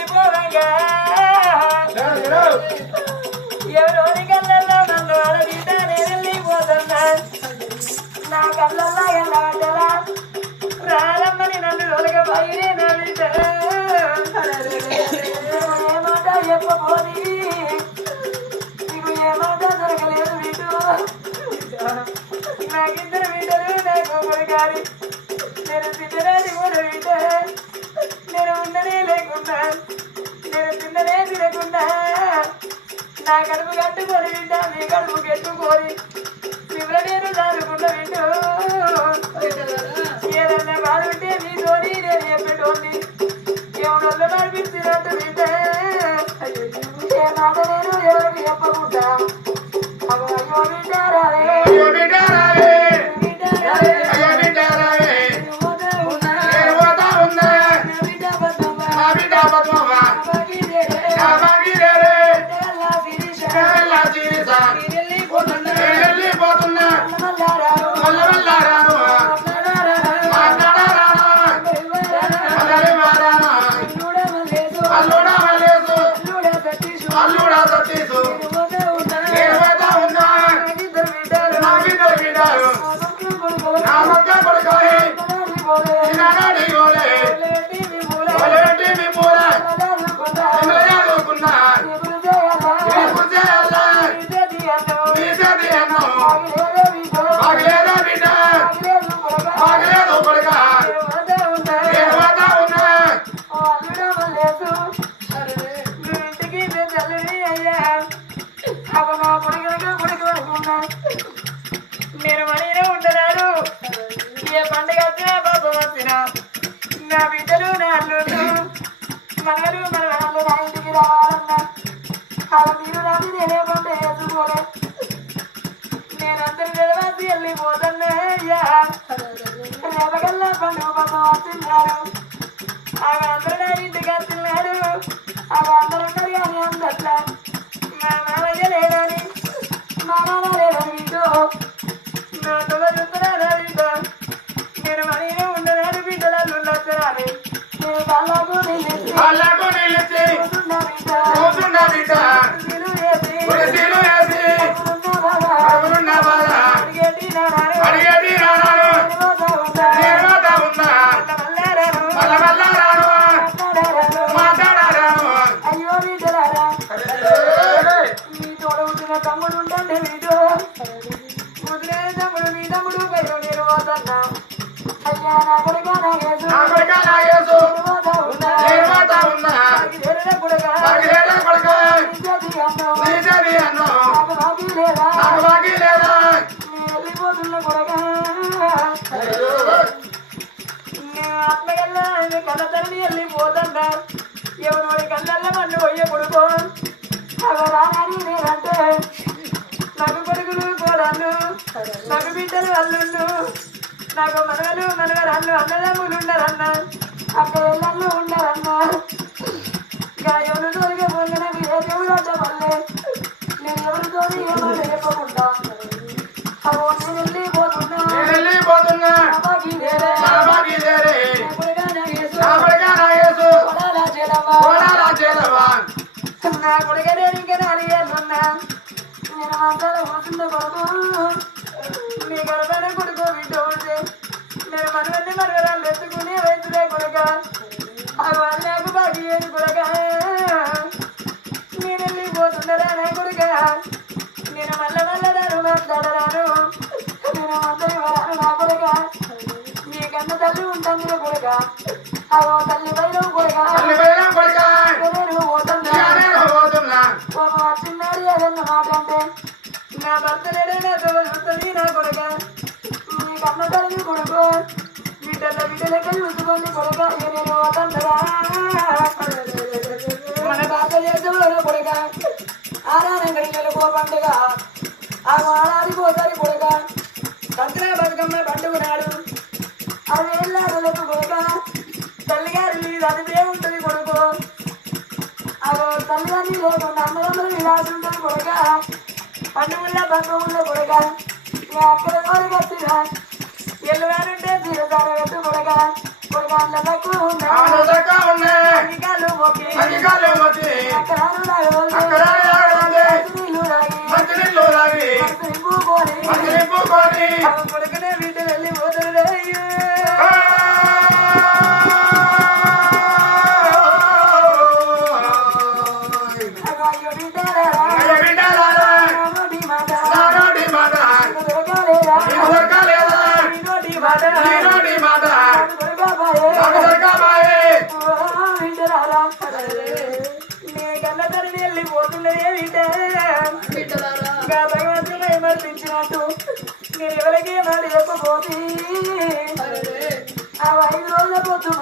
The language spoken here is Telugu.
వెళ్ళిపోవగా ఎవరోని కళ్ళల్లో నన్ను అడబిడ్డ నేను వెళ్ళిపోతున్నా నా కళ్ళల్లో ఎల్లవడ్డలా రారమ్మని నన్ను ఒలగ బయరే నా బిడ్డ ఏమాట చెప్పబోది నీకు ఏమాట దొరకలేదు బిడ్డ నాకిద్దరు బిడ్డలు నాకు కొడుకారి నేను తిన్నరాని కూడా బిడ్డ నేను ఉండనే లేకుండా నేను తిన్ననే తినకుండా నా కడుపు కట్టుకొని బిడ్డ నీ కడుపు కట్టుకొని చివరి నేను దారుకున్న బిడ్డ ఏదన్నా బాధ ఉంటే నీతోని నేను చెప్పేటోని ఎవరొల్ల నడిపించినట్టు బిడ్డ ఏ మాట నేను ఎవరికి చెప్పకుండా అయ్యో బిడ్డారాలే నేను మనీనే ఉంటున్నాను ఏ పండుగ వచ్చినా పాపం వచ్చినా నా బిడ్డలు నా అల్లుళ్ళు మనవలు మన వాళ్ళు నా ఇంటికి రావాలన్నా అలా మీరు రాని నేనే పండుగ చేసుకోలే నేను అందరు నిలవాసి వెళ్ళిపోతున్నా అయ్యా రేపకల్లా పండుగ పాపం వస్తున్నారు అవి అందరూ నా ఇంటికి వస్తున్నారు అవి అందరు ఉన్నారు కానీ అందట్లా మా మామయ్య లేదని మా నాన్న లేదని బిడ్డో నా తొల చూస్తున్నారా బిడ్డ నేను మనీనే ఉండనాడు బిడ్డలు ఉండొచ్చారు నేను కళ్ళకు నిలిచి కూర్చున్నా బిడ్డ అడిగేటి అయ్యో బిడ్డలారా మీ తోడవుతున్న తమ్ముడు ఉండండి మీరు ముదిరే తమ్ముడు మీ తమ్ముడు పేరు నేను పోతున్నా అయ్యా నా కొడుకా నాగేసు వెళ్ళిపోతున్న కొడుక ఆత్మకల్లా కళ్ళ తల్లి వెళ్ళిపోతున్నా ఎవరి కళ్ళల్లో మన్ను పోయే కొడుకో అవి రానని నేనంటే నాకు కొడుకులు కోడళ్ళు నాకు బిడ్డలు అల్లుళ్ళు నాకు మనవలు మనవరాళ్ళు అన్నదమ్ములు ఉండరన్న అక్క వెళ్ళళ్ళు ఉండరన్న ఇక ఎవరు తోలిగా పోయిన మీరే దేవుడు అంటే వల్లే నేను ఎవరితో ఏమన్నా చెప్పకుండా అవో నేను వెళ్ళిపోతున్నా నా కొడుకనే ఇంకా నాలుగేళ్ళున్నా నేను మాట్లాడే పోతున్న కొడుకు మీ గర్భాన కొడుకు బిడ్డ ఉంటే నేను మనవల్ని మనవరాళ్ళు ఎత్తుకునే వయసులే కొడుక ఆ వాళ్ళకు బాగా ఏది కొడుక నేను వెళ్ళిపోతున్నారా నా కొడుక నేను మళ్ళా రాను మాట్లాడరాను నేను అందరి వరాను నా కొడుక మీ కన్న తల్లి ఉంటుంది కొడుక అవో తల్లి వైరం కొడుక నేను పోతున్నా చిన్నాడు ఏదన్నా మాట అంటే నా భర్త లేడే నా చూస్తుంది నా కొడుక మీ కన్న తల్లి కొడుకు బిడ్డలెక్క చూసుకొని కొడుక నేను పోతుండగా మన భారత దేశంలో కొడుక ఆరాధన కో పండుగ ఆ ఆడాది పోతాది కొడుక సంక్రా బతుకమ్మ పండుగ నాడు అది వెళ్ళారులకు కొడుక తల్లిగారి అదిదే ఉంటుంది కొడుకు అదో తల్లిగారిని లేకుండా అందరూ విలాసి ఉంటుంది కొడుక పండుగల్లో బంధువుల్లో కొడుక అక్కడ ఎవరు కట్టినా ఎల్లుగానుంటే తీరదార పెట్టు కొడుక కొడుక అంత తక్కువ ఉన్నా మొక్కి కొడుకునే బిడ్డ వెళ్ళిపోతాడు అయ్యో కన్నతల్లి వెళ్ళిపోతున్నదే భగవంతుడు ఏమర్పించినట్టు నేను ఎవరికి మాట చెప్పబోతే ఆ 5 రోజుల పొద్దు